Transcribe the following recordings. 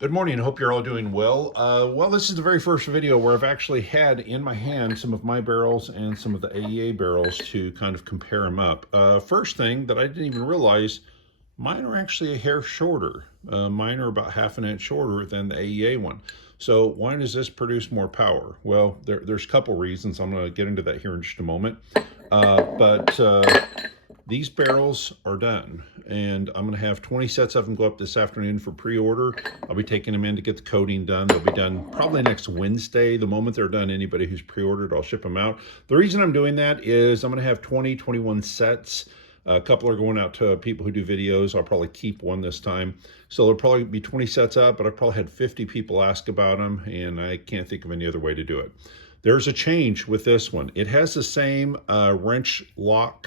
Good morning. I hope you're all doing well. Well, this is the very first video where I've actually had in my hand some of my barrels and some of the AEA barrels to kind of compare them up. First thing that I didn't even realize, mine are actually a hair shorter. Mine are about half an inch shorter than the AEA one. So why does this produce more power? Well, there's a couple reasons. I'm going to get into that here in just a moment. But these barrels are done, and I'm going to have 20 sets of them go up this afternoon for pre-order. I'll be taking them in to get the coating done. They'll be done probably next Wednesday. The moment they're done, anybody who's pre-ordered, I'll ship them out. The reason I'm doing that is I'm going to have 21 sets. A couple are going out to people who do videos. I'll probably keep one this time. So there'll probably be 20 sets up, but I've probably had 50 people ask about them, and I can't think of any other way to do it. There's a change with this one. It has the same wrench lock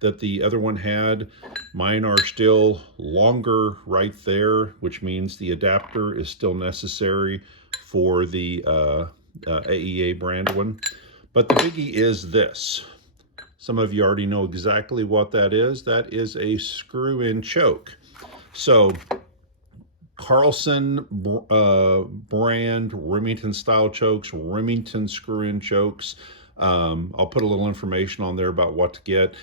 that the other one had. Mine are still longer right there, which means the adapter is still necessary for the AEA brand one. But the biggie is this. Some of you already know exactly what that is. That is a screw-in choke. So Carlson brand Remington style chokes, Remington screw-in chokes. I'll put a little information on there about what to get.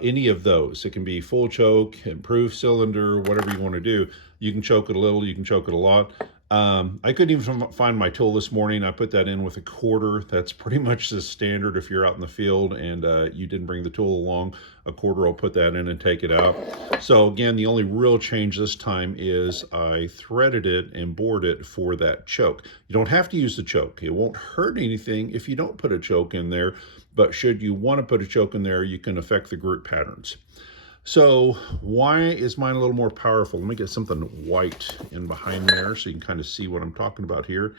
Any of those. It can be full choke, improved cylinder, whatever you want to do. You can choke it a little, you can choke it a lot. I couldn't even find my tool this morning. I put that in with a quarter. That's pretty much the standard if you're out in the field and you didn't bring the tool along. A quarter will put that in and take it out. So again, the only real change this time is I threaded it and bored it for that choke. You don't have to use the choke. It won't hurt anything if you don't put a choke in there, but should you want to put a choke in there, you can affect the group patterns. So why is mine a little more powerful? Let me get something white in behind there so you can kind of see what I'm talking about here.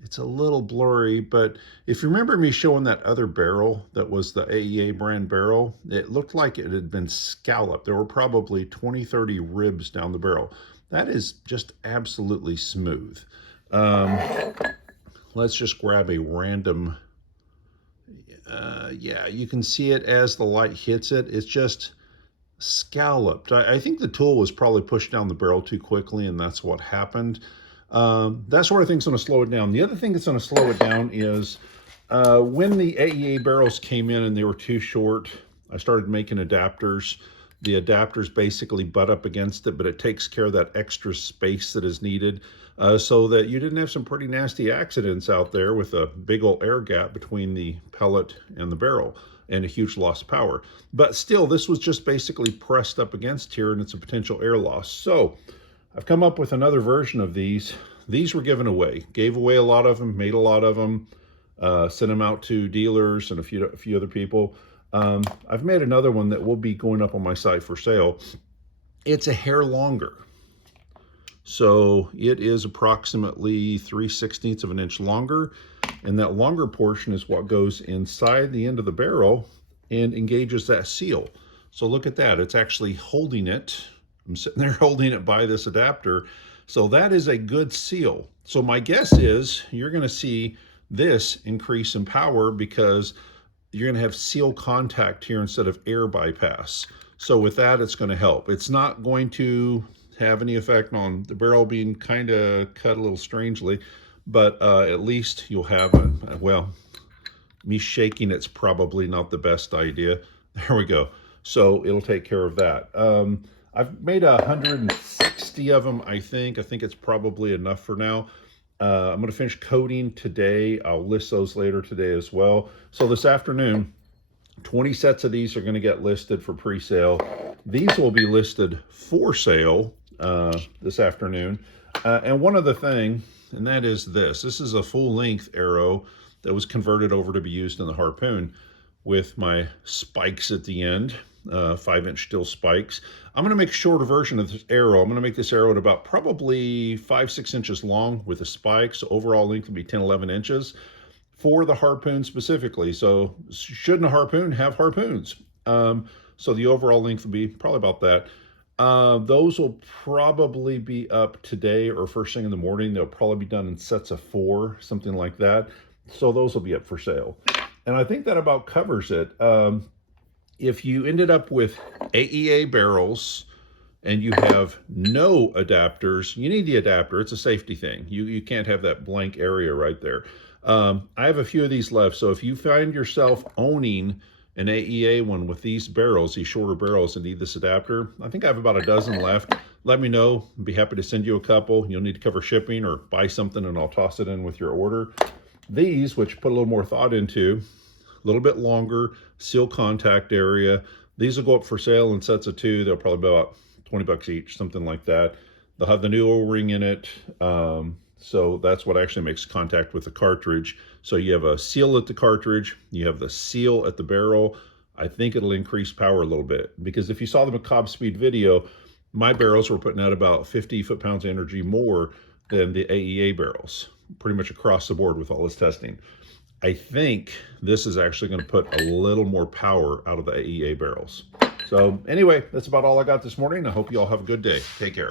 It's a little blurry, but if you remember me showing that other barrel that was the AEA brand barrel, it looked like it had been scalloped. There were probably 20, 30 ribs down the barrel. That is just absolutely smooth. Let's just grab a random, yeah, you can see it as the light hits it. It's just scalloped. I think the tool was probably pushed down the barrel too quickly, and that's what happened. That sort of thing's going to slow it down. The other thing that's going to slow it down is when the AEA barrels came in and they were too short, I started making adapters. The adapters basically butt up against it, but it takes care of that extra space that is needed so that you didn't have some pretty nasty accidents out there with a big old air gap between the pellet and the barrel and a huge loss of power. But still, this was just basically pressed up against here and it's a potential air loss. So I've come up with another version of these. These were given away. Gave away a lot of them, made a lot of them, sent them out to dealers and a few other people. I've made another one that will be going up on my site for sale. It's a hair longer. So it is approximately 3/16 of an inch longer. And that longer portion is what goes inside the end of the barrel and engages that seal. So look at that. It's actually holding it. I'm sitting there holding it by this adapter. So that is a good seal. So my guess is you're going to see this increase in power because you're going to have seal contact here instead of air bypass. So with that, it's going to help. It's not going to have any effect on the barrel being kind of cut a little strangely, but at least you'll have well, me shaking it's probably not the best idea. There we go. So it'll take care of that. I've made 160 of them, I think. I think it's probably enough for now. I'm going to finish coating today. I'll list those later today as well. So this afternoon, 20 sets of these are going to get listed for pre-sale. These will be listed for sale this afternoon. And one other thing, and that is this. This is a full-length arrow that was converted over to be used in the Harpoon with my spikes at the end, 5-inch steel spikes. I'm going to make a shorter version of this arrow. I'm going to make this arrow at about probably 5-6 inches long with the spikes. So overall length will be 10-11 inches for the Harpoon specifically. So shouldn't a Harpoon have harpoons? So the overall length will be probably about that. Those will probably be up today or first thing in the morning. They'll probably be done in sets of 4, something like that. So those will be up for sale. And I think that about covers it. If you ended up with AEA barrels and you have no adapters, you need the adapter. It's a safety thing. You can't have that blank area right there. I have a few of these left, so if you find yourself owning an AEA one with these barrels, these shorter barrels, and need this adapter, I think I have about a dozen left. Let me know. I'd be happy to send you a couple. You'll need to cover shipping or buy something and I'll toss it in with your order. These, which put a little more thought into, a little bit longer, seal contact area. These will go up for sale in sets of 2. They'll probably be about 20 bucks each, something like that. They'll have the new O-ring in it. So that's what actually makes contact with the cartridge. So you have a seal at the cartridge, you have the seal at the barrel. I think it'll increase power a little bit, because if you saw the Macabre Speed video, my barrels were putting out about 50 foot-pounds of energy more than the AEA barrels, pretty much across the board with all this testing. I think this is actually going to put a little more power out of the AEA barrels. So anyway, that's about all I got this morning. I hope you all have a good day. Take care.